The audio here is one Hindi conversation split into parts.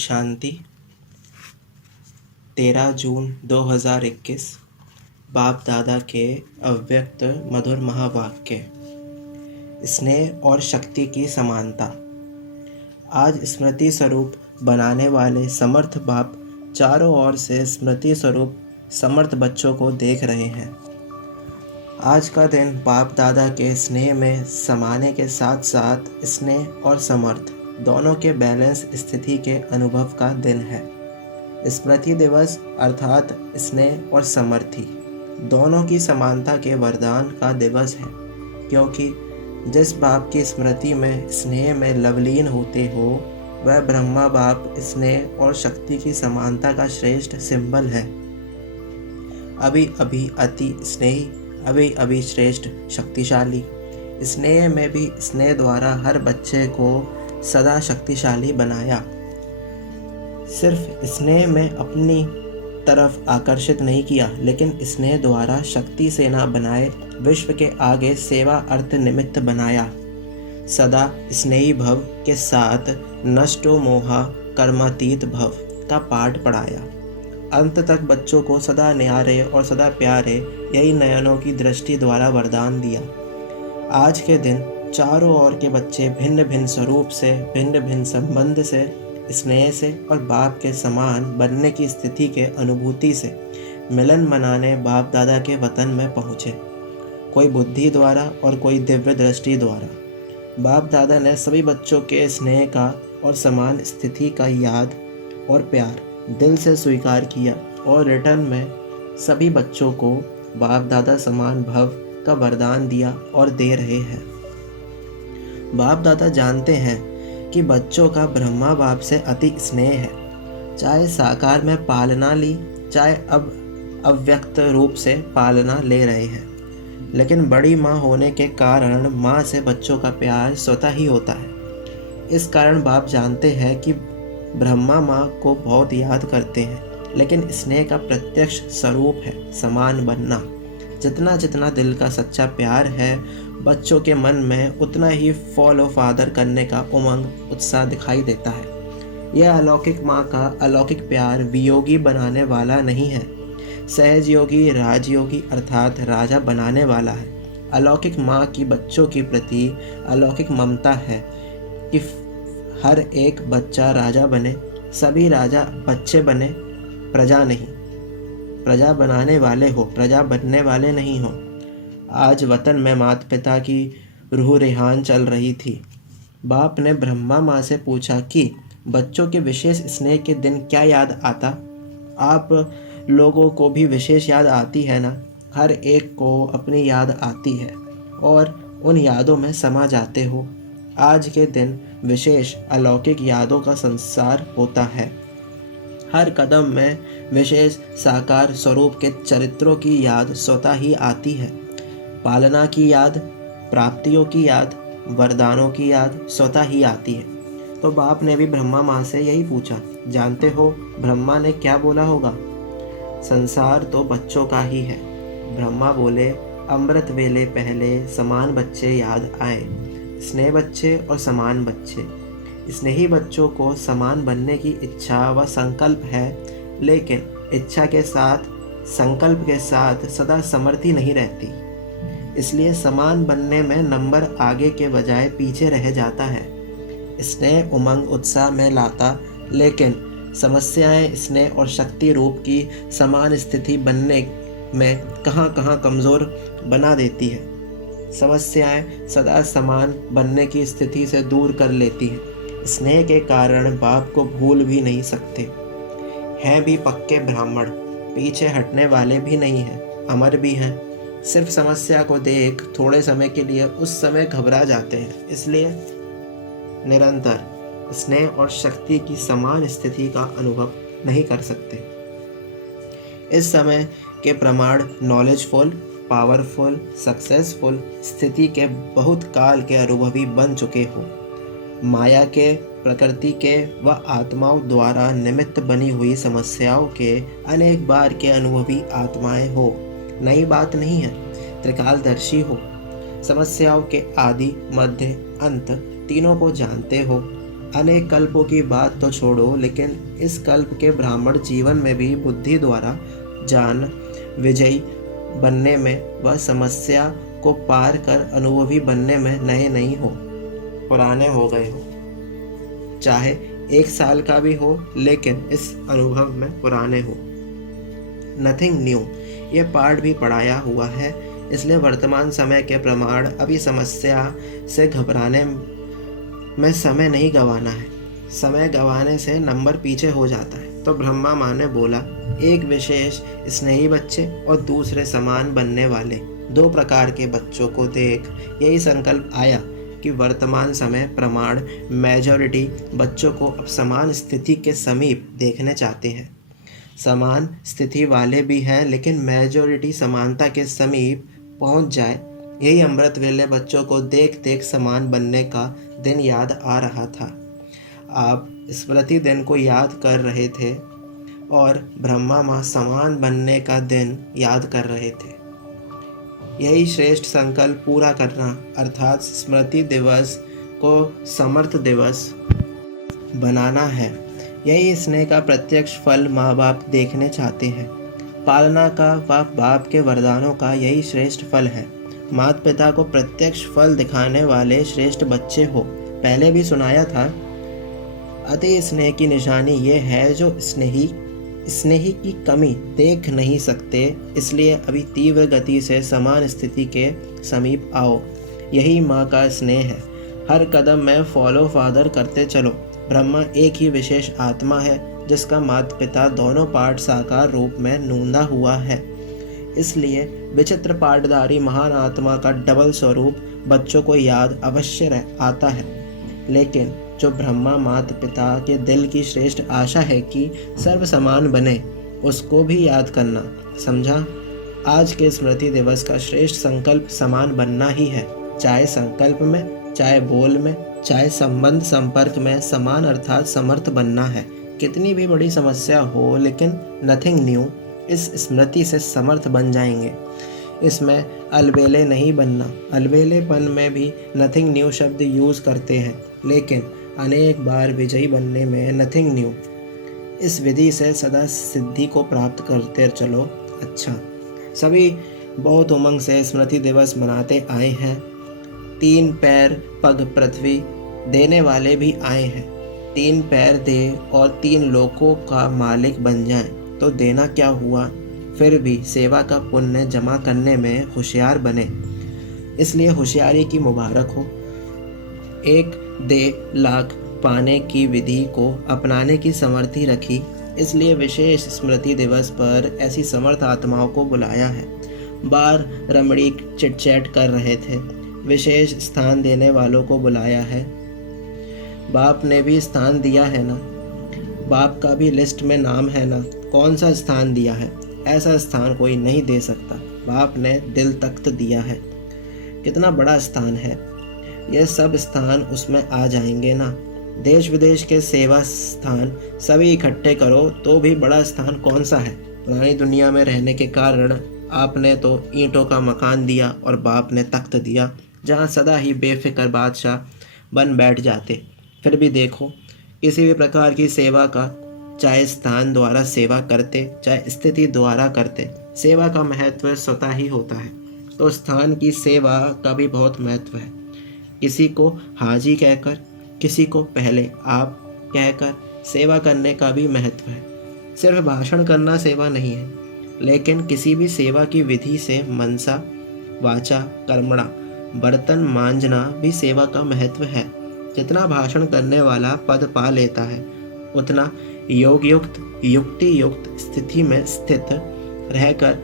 शांति। 13 जून 2021 बाप दादा के अव्यक्त मधुर महावाक्य। स्नेह और शक्ति की समानता। आज स्मृति स्वरूप बनाने वाले समर्थ बाप चारों ओर से स्मृति स्वरूप समर्थ बच्चों को देख रहे हैं। आज का दिन बाप दादा के स्नेह में समाने के साथ साथ स्नेह और समर्थ दोनों के बैलेंस स्थिति के अनुभव का दिन है। स्मृति दिवस अर्थात स्नेह और समर्थी दोनों की समानता के वरदान का दिवस है, क्योंकि जिस बाप की स्मृति में स्नेह में लवलीन होते हो वह ब्रह्मा बाप स्नेह और शक्ति की समानता का श्रेष्ठ सिंबल है। अभी अभी अति स्नेही, अभी अभी श्रेष्ठ शक्तिशाली। स्नेह में भी स्नेह द्वारा हर बच्चे को सदा शक्तिशाली बनाया। सिर्फ स्नेह में अपनी तरफ आकर्षित नहीं किया, लेकिन स्नेह द्वारा शक्ति सेना बनाए विश्व के आगे सेवा अर्थ निमित्त बनाया। सदा स्नेही भव के साथ नष्टो मोहा कर्मातीत भव का पाठ पढ़ाया। अंत तक बच्चों को सदा न्यारे और सदा प्यारे यही नयनों की दृष्टि द्वारा वरदान दिया। आज के दिन चारों ओर के बच्चे भिन्न भिन्न स्वरूप से, भिन्न भिन्न संबंध से, स्नेह से और बाप के समान बनने की स्थिति के अनुभूति से मिलन मनाने बाप दादा के वतन में पहुँचे, कोई बुद्धि द्वारा और कोई दिव्य दृष्टि द्वारा। बाप दादा ने सभी बच्चों के स्नेह का और समान स्थिति का याद और प्यार दिल से स्वीकार किया और रिटर्न में सभी बच्चों को बाप दादा समान भव का वरदान दिया और दे रहे हैं। बाप दादा जानते हैं कि बच्चों का ब्रह्मा बाप से अति स्नेह है। चाहे साकार में पालना ली, चाहे अब अव्यक्त रूप से पालना ले रहे हैं, लेकिन बड़ी माँ होने के कारण माँ से बच्चों का प्यार स्वतः ही होता है। इस कारण बाप जानते हैं कि ब्रह्मा माँ को बहुत याद करते हैं, लेकिन स्नेह का प्रत्यक्ष स्वरूप है समान बनना। जितना जितना दिल का सच्चा प्यार है बच्चों के मन में, उतना ही फॉलो फादर करने का उमंग उत्साह दिखाई देता है। यह अलौकिक माँ का अलौकिक प्यार वियोगी बनाने वाला नहीं है, सहज योगी राजयोगी अर्थात राजा बनाने वाला है। अलौकिक माँ की बच्चों के प्रति अलौकिक ममता है कि हर एक बच्चा राजा बने, सभी राजा बच्चे बने, प्रजा नहीं। प्रजा बनाने वाले हो, प्रजा बनने वाले नहीं हो। आज वतन में माता पिता की रूह रेहान चल रही थी। बाप ने ब्रह्मा माँ से पूछा कि बच्चों के विशेष स्नेह के दिन क्या याद आता। आप लोगों को भी विशेष याद आती है ना। हर एक को अपनी याद आती है और उन यादों में समा जाते हो। आज के दिन विशेष अलौकिक यादों का संसार होता है। हर कदम में विशेष साकार स्वरूप के चरित्रों की याद स्वतः ही आती है। पालना की याद, प्राप्तियों की याद, वरदानों की याद स्वतः ही आती है। तो बाप ने भी ब्रह्मा माँ से यही पूछा। जानते हो ब्रह्मा ने क्या बोला होगा? संसार तो बच्चों का ही है। ब्रह्मा बोले, अमृत वेले पहले समान बच्चे याद आए। स्नेह बच्चे और समान बच्चे। स्नेही बच्चों को समान बनने की इच्छा व संकल्प है, लेकिन इच्छा के साथ संकल्प के साथ सदा समर्थी नहीं रहती। इसलिए समान बनने में नंबर आगे के बजाय पीछे रह जाता है। स्नेह उमंग उत्साह में लाता, लेकिन समस्याएं स्नेह और शक्ति रूप की समान स्थिति बनने में कहाँ कहाँ कमज़ोर बना देती है। समस्याएं सदा समान बनने की स्थिति से दूर कर लेती हैं। स्नेह के कारण बाप को भूल भी नहीं सकते। हैं भी पक्के ब्राह्मण, पीछे हटने वाले भी नहीं हैं, अमर भी हैं। सिर्फ समस्या को देख थोड़े समय के लिए उस समय घबरा जाते हैं। इसलिए निरंतर स्नेह और शक्ति की समान स्थिति का अनुभव नहीं कर सकते। इस समय के प्रमाण नॉलेजफुल, पावरफुल, सक्सेसफुल स्थिति के बहुत काल के अनुभवी बन चुके हो। माया के, प्रकृति के व आत्माओं द्वारा निमित्त बनी हुई समस्याओं के अनेक बार के अनुभवी आत्माएं हो। नई बात नहीं है, त्रिकालदर्शी हो। समस्याओं के आदि, मध्य, अंत तीनों को जानते हो। अनेक कल्पों की बात तो छोड़ो, लेकिन इस कल्प के ब्राह्मण जीवन में भी बुद्धि द्वारा जान विजयी बनने में व समस्या को पार कर अनुभवी बनने में नए नहीं हो, पुराने हो गए हो। चाहे 1 साल का भी हो, लेकिन इस अनुभव में पुराने हो। नथिंग न्यू, ये पाठ भी पढ़ाया हुआ है। इसलिए वर्तमान समय के प्रमाण अभी समस्या से घबराने में समय नहीं गंवाना है। समय गंवाने से नंबर पीछे हो जाता है। तो ब्रह्मा माँ ने बोला, एक विशेष स्नेही बच्चे और दूसरे समान बनने वाले 2 प्रकार के बच्चों को देख यही संकल्प आया कि वर्तमान समय प्रमाण मेजॉरिटी बच्चों को अब समान स्थिति के समीप देखने चाहते हैं। समान स्थिति वाले भी हैं, लेकिन मेजॉरिटी समानता के समीप पहुंच जाए, यही अमृत वेले बच्चों को देख देख समान बनने का दिन याद आ रहा था। आप स्मृति दिन को याद कर रहे थे और ब्रह्मा माँ समान बनने का दिन याद कर रहे थे। यही श्रेष्ठ संकल्प पूरा करना, अर्थात स्मृति दिवस को समर्थ दिवस बनाना है। यही स्नेह का प्रत्यक्ष फल माँ बाप देखने चाहते हैं। पालना का व बाप के वरदानों का यही श्रेष्ठ फल है। माता पिता को प्रत्यक्ष फल दिखाने वाले श्रेष्ठ बच्चे हो। पहले भी सुनाया था, अति स्नेह की निशानी ये है जो स्नेही की कमी देख नहीं सकते, इसलिए अभी तीव्र गति से समान स्थिति के समीप आओ। यही माँ का स्नेह है। हर कदम में फॉलो फादर करते चलो। ब्रह्मा एक ही विशेष आत्मा है जिसका माता पिता दोनों पाठ साकार रूप में नूंदा हुआ है। इसलिए विचित्र पाठधारी महान आत्मा का डबल स्वरूप बच्चों को याद अवश्य आता है। लेकिन जो ब्रह्मा माता पिता के दिल की श्रेष्ठ आशा है कि सर्व समान बने, उसको भी याद करना, समझा। आज के स्मृति दिवस का श्रेष्ठ संकल्प समान बनना ही है। चाहे संकल्प में, चाहे बोल में, चाहे संबंध संपर्क में समान अर्थात समर्थ बनना है। कितनी भी बड़ी समस्या हो, लेकिन नथिंग न्यू, इस स्मृति से समर्थ बन जाएंगे। इसमें अलबेले नहीं बनना। अलबेलेपन में भी नथिंग न्यू शब्द यूज़ करते हैं, लेकिन अनेक बार विजयी बनने में नथिंग न्यू। इस विधि से सदा सिद्धि को प्राप्त करते चलो। अच्छा, सभी बहुत उमंग से स्मृति दिवस मनाते आए हैं। 3 पैर पग पृथ्वी देने वाले भी आए हैं। 3 पैर दे और 3 लोकों का मालिक बन जाए तो देना क्या हुआ। फिर भी सेवा का पुण्य जमा करने में होशियार बने, इसलिए होशियारी की मुबारक हो। 1 दे लाख पाने की विधि को अपनाने की समर्थी रखी, इसलिए विशेष स्मृति दिवस पर ऐसी समर्थ आत्माओं को बुलाया है। बार रमणीक चिटचैट कर रहे थे, विशेष स्थान देने वालों को बुलाया है। बाप ने भी स्थान दिया है ना, बाप का भी लिस्ट में नाम है ना। कौन सा स्थान दिया है? ऐसा स्थान कोई नहीं दे सकता। बाप ने दिल तख्त दिया है, कितना बड़ा स्थान है। यह सब स्थान उसमें आ जाएंगे ना। देश विदेश के सेवा स्थान सभी इकट्ठे करो तो भी बड़ा स्थान कौन सा है। पुरानी दुनिया में रहने के कारण आपने तो ईंटों का मकान दिया और बाप ने तख्त दिया, जहाँ सदा ही बेफिक्र बादशाह बन बैठ जाते। फिर भी देखो, किसी भी प्रकार की सेवा का, चाहे स्थान द्वारा सेवा करते, चाहे स्थिति द्वारा करते, सेवा का महत्व स्वतः ही होता है। तो स्थान की सेवा का भी बहुत महत्व है। किसी को हाजी कहकर, किसी को पहले आप कहकर सेवा करने का भी महत्व है। सिर्फ भाषण करना सेवा नहीं है, लेकिन किसी भी सेवा की विधि से मनसा वाचा कर्मणा बर्तन मांजना भी सेवा का महत्व है। जितना भाषण करने वाला पद पा लेता है, उतना योग युक्त युक्ति युक्त स्थिति में स्थित रहकर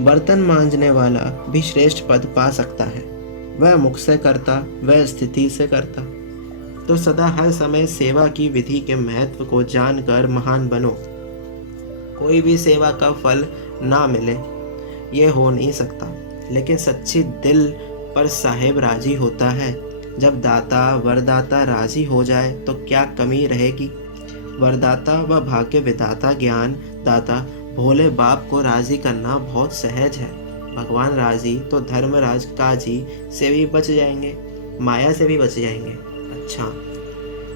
बर्तन मांजने वाला भी श्रेष्ठ पद पा सकता है। वह मुख से करता, वह स्थिति से करता। तो सदा हर समय सेवा की विधि के महत्व को जानकर महान बनो। कोई भी सेवा का फल ना मिले, ये हो नहीं सकता, लेकिन सच्ची दिल पर साहेब राजी होता है। जब दाता वरदाता राजी हो जाए तो क्या कमी रहेगी। वरदाता व भाग्य विदाता ज्ञान दाता भोले बाप को राजी करना बहुत सहज है। भगवान राजी तो धर्मराज काजी से भी बच जाएंगे, माया से भी बच जाएंगे। अच्छा,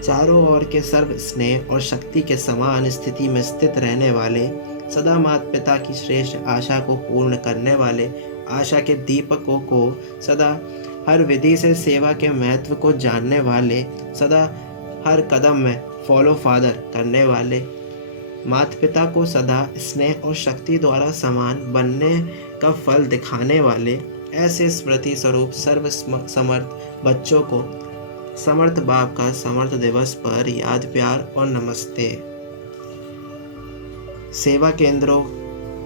चारों ओर के सर्व स्नेह और शक्ति के समान स्थिति में स्थित रहने वाले, सदा माता पिता की श्रेष्ठ आशा को पूर्ण करने वाले, आशा के दीपकों को सदा हर विधि से सेवा के महत्व को जानने वाले, सदा हर कदम में फॉलो फादर करने वाले, माता पिता को सदा स्नेह और शक्ति द्वारा समान बनने का फल दिखाने वाले, ऐसे स्मृति स्वरूप सर्व समर्थ बच्चों को समर्थ बाप का समर्थ दिवस पर याद, प्यार और नमस्ते। सेवा केंद्रों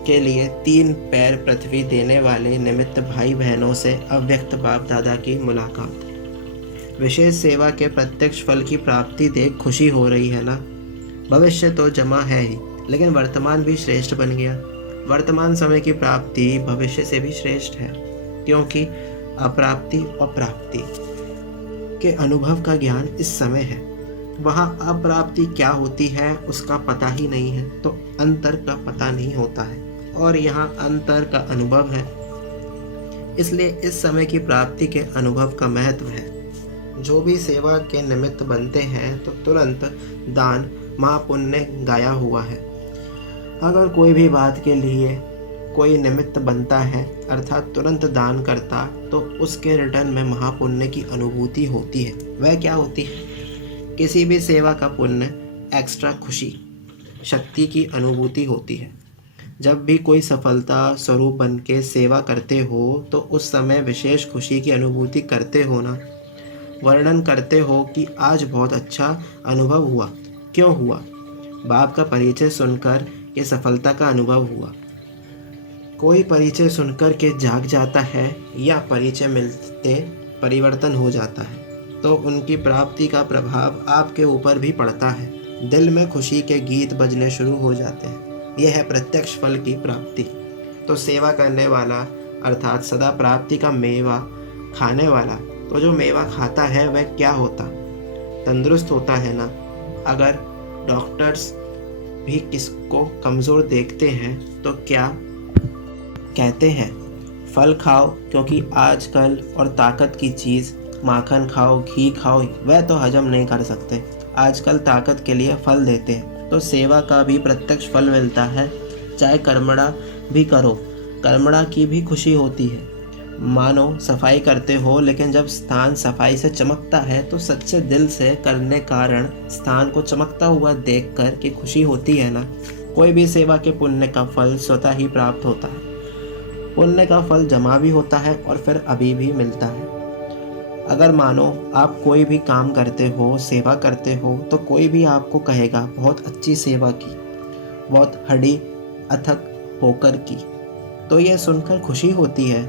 के लिए 3 पैर पृथ्वी देने वाले निमित्त भाई बहनों से अव्यक्त बाप दादा की मुलाकात। विशेष सेवा के प्रत्यक्ष फल की प्राप्ति देख खुशी हो रही है ना। भविष्य तो जमा है ही, लेकिन वर्तमान भी श्रेष्ठ बन गया। वर्तमान समय की प्राप्ति भविष्य से भी श्रेष्ठ है, क्योंकि अप्राप्ति और प्राप्ति के अनुभव का ज्ञान इस समय है। वहाँ अप्राप्ति क्या होती है उसका पता ही नहीं है, तो अंतर का पता नहीं होता है, और यहाँ अंतर का अनुभव है। इसलिए इस समय की प्राप्ति के अनुभव का महत्व है। जो भी सेवा के निमित्त बनते हैं तो तुरंत दान महापुण्य गाया हुआ है। अगर कोई भी बात के लिए कोई निमित्त बनता है अर्थात तुरंत दान करता, तो उसके रिटर्न में महापुण्य की अनुभूति होती है। वह क्या होती है? किसी भी सेवा का पुण्य एक्स्ट्रा खुशी, शक्ति की अनुभूति होती है। जब भी कोई सफलता स्वरूप बन के सेवा करते हो तो उस समय विशेष खुशी की अनुभूति करते हो ना। वर्णन करते हो कि आज बहुत अच्छा अनुभव हुआ। क्यों हुआ? बाप का परिचय सुनकर ये सफलता का अनुभव हुआ। कोई परिचय सुनकर के जाग जाता है या परिचय मिलते परिवर्तन हो जाता है, तो उनकी प्राप्ति का प्रभाव आपके ऊपर भी पड़ता है। दिल में खुशी के गीत बजने शुरू हो जाते हैं। यह है प्रत्यक्ष फल की प्राप्ति। तो सेवा करने वाला अर्थात सदा प्राप्ति का मेवा खाने वाला, तो जो मेवा खाता है वह क्या होता? तंदुरुस्त होता है ना। अगर डॉक्टर्स भी किसको कमज़ोर देखते हैं तो क्या कहते हैं? फल खाओ, क्योंकि आजकल और ताकत की चीज़ माखन खाओ, घी खाओ, वह तो हजम नहीं कर सकते। आजकल ताकत के लिए फल देते हैं। तो सेवा का भी प्रत्यक्ष फल मिलता है। चाहे कर्मड़ा भी करो, कर्मड़ा की भी खुशी होती है। मानो सफाई करते हो, लेकिन जब स्थान सफाई से चमकता है तो सच्चे दिल से करने कारण स्थान को चमकता हुआ देखकर की खुशी होती है ना। कोई भी सेवा के पुण्य का फल स्वतः ही प्राप्त होता है। पुण्य का फल जमा भी होता है और फिर अभी भी मिलता है। अगर मानो आप कोई भी काम करते हो, सेवा करते हो, तो कोई भी आपको कहेगा बहुत अच्छी सेवा की, बहुत हडी अथक होकर की, तो यह सुनकर खुशी होती है।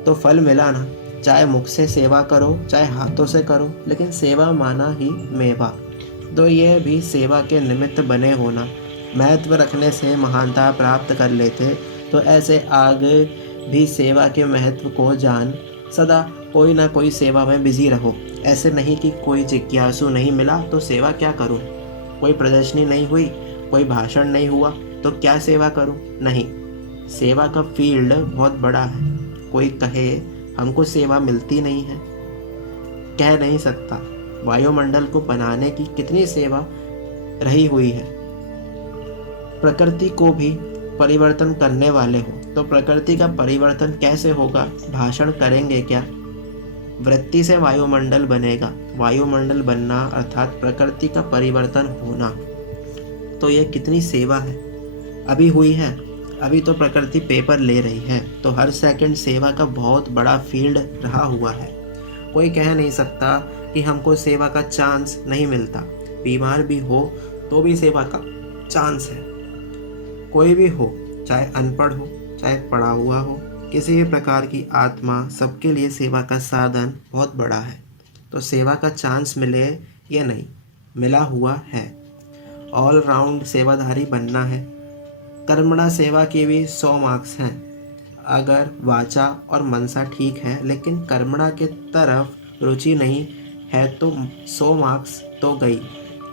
तो फल मिला ना। चाहे मुख से सेवा करो, चाहे हाथों से करो, लेकिन सेवा माना ही मेवा। तो यह भी सेवा के निमित्त बने होना। महत्व रखने से महानता प्राप्त कर लेते, तो ऐसे आगे भी सेवा के महत्व को जान सदा कोई ना कोई सेवा में बिजी रहो। ऐसे नहीं कि कोई जिज्ञासु नहीं मिला तो सेवा क्या करूं, कोई प्रदर्शनी नहीं हुई, कोई भाषण नहीं हुआ तो क्या सेवा करूं। नहीं, सेवा का फील्ड बहुत बड़ा है। कोई कहे हमको सेवा मिलती नहीं है, कह नहीं सकता। वायुमंडल को बनाने की कितनी सेवा रही हुई है। प्रकृति को भी परिवर्तन करने वाले हो, तो प्रकृति का परिवर्तन कैसे होगा? भाषण करेंगे क्या? वृत्ति से वायुमंडल बनेगा। वायुमंडल बनना अर्थात प्रकृति का परिवर्तन होना, तो यह कितनी सेवा है। अभी हुई है, अभी तो प्रकृति पेपर ले रही है, तो हर सेकंड सेवा का बहुत बड़ा फील्ड रहा हुआ है। कोई कह नहीं सकता कि हमको सेवा का चांस नहीं मिलता। बीमार भी हो तो भी सेवा का चांस है। कोई भी हो, चाहे अनपढ़ हो चाहे पढ़ा हुआ हो, किसी भी प्रकार की आत्मा, सबके लिए सेवा का साधन बहुत बड़ा है। तो सेवा का चांस मिले या नहीं, मिला हुआ है। ऑल राउंड सेवाधारी बनना है। कर्मणा सेवा के भी 100 मार्क्स हैं। अगर वाचा और मनसा ठीक है, लेकिन कर्मणा के तरफ रुचि नहीं है तो 100 मार्क्स तो गई।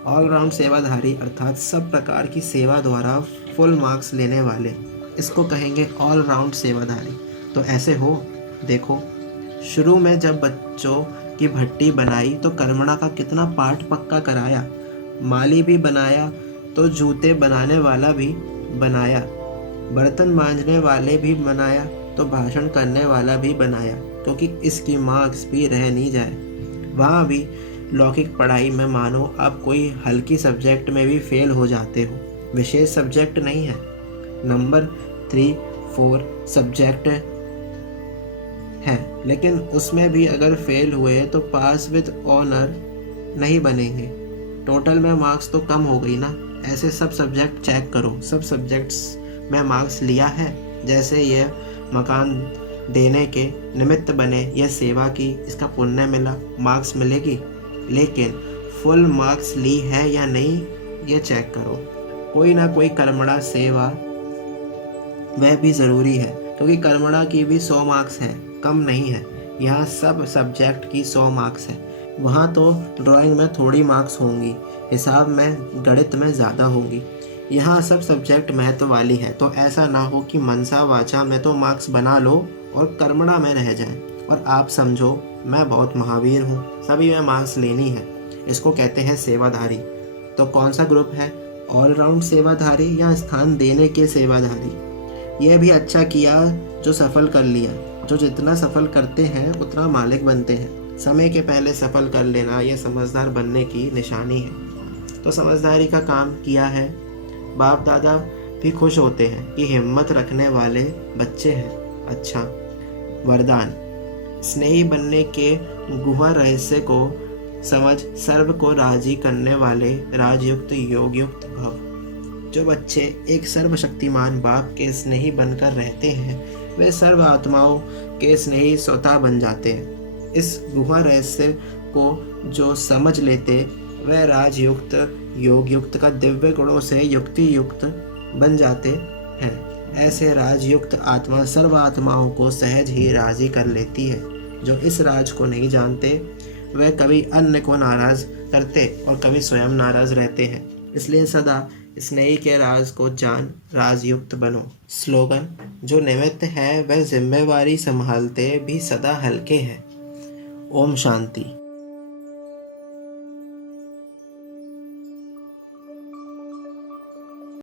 ऑल राउंड सेवाधारी अर्थात सब प्रकार की सेवा द्वारा फुल मार्क्स लेने वाले, इसको कहेंगे ऑल राउंड सेवाधारी। तो ऐसे हो। देखो, शुरू में जब बच्चों की भट्टी बनाई तो कर्मणा का कितना पाठ पक्का कराया। माली भी बनाया तो जूते बनाने वाला भी बनाया। बर्तन मांजने वाले भी बनाया तो भाषण करने वाला भी बनाया, क्योंकि इसकी मार्क्स भी रह नहीं जाए। वहाँ भी लौकिक पढ़ाई में मानो आप कोई हल्की सब्जेक्ट में भी फेल हो जाते हो, विशेष सब्जेक्ट नहीं है। नंबर 3, 4 सब्जेक्ट है, लेकिन उसमें भी अगर फेल हुए तो पास विद ऑनर नहीं बनेंगे। टोटल में मार्क्स तो कम हो गई ना। ऐसे सब सब्जेक्ट चेक करो, सब सब्जेक्ट्स में मार्क्स लिया है। जैसे ये मकान देने के निमित्त बने, यह सेवा की, इसका पुण्य मिला, मार्क्स मिलेगी। लेकिन फुल मार्क्स ली है या नहीं ये चेक करो। कोई ना कोई कर्मणा सेवा वह भी ज़रूरी है, क्योंकि कर्मणा की भी 100 मार्क्स है, कम नहीं है। यहाँ सब सब्जेक्ट की 100 मार्क्स है। वहाँ तो ड्राइंग में थोड़ी मार्क्स होंगी, हिसाब में, गणित में ज़्यादा होंगी। यहाँ सब सब्जेक्ट महत्व वाली है, तो ऐसा ना हो कि मनसा वाचा में तो मार्क्स बना लो और कर्मणा में रह जाए और आप समझो मैं बहुत महावीर हूँ, सभी में मार्क्स लेनी है। इसको कहते हैं सेवाधारी। तो कौन सा ग्रुप है, ऑलराउंड सेवाधारी या स्थान देने के सेवाधारी? यह भी अच्छा किया जो सफल कर लिया। जो जितना सफल करते हैं उतना मालिक बनते हैं। समय के पहले सफल कर लेना यह समझदार बनने की निशानी है। तो समझदारी का काम किया है। बाप दादा भी खुश होते हैं कि हिम्मत रखने वाले बच्चे हैं। अच्छा, वरदान। स्नेही बनने के गुहा रहस्य को समझ सर्व को राजी करने वाले राजयुक्त योगयुक्त भव। जो बच्चे एक सर्वशक्तिमान बाप के स्नेही बनकर रहते हैं वे सर्व आत्माओं के स्नेही स्वतः बन जाते हैं। इस गुहा रहस्य को जो समझ लेते वह राजयुक्त योगयुक्त का दिव्य गुणों से युक्ति युक्त बन जाते हैं। ऐसे राजयुक्त आत्मा सर्व आत्माओं को सहज ही राजी कर लेती है। जो इस राज को नहीं जानते वह कभी अन्य को नाराज करते और कभी स्वयं नाराज रहते हैं। इसलिए सदा स्नेही के राज को जान राजयुक्त बनो। स्लोगन। जो निमित्त है वह जिम्मेवारी संभालते भी सदा हल्के हैं। ओम शांति।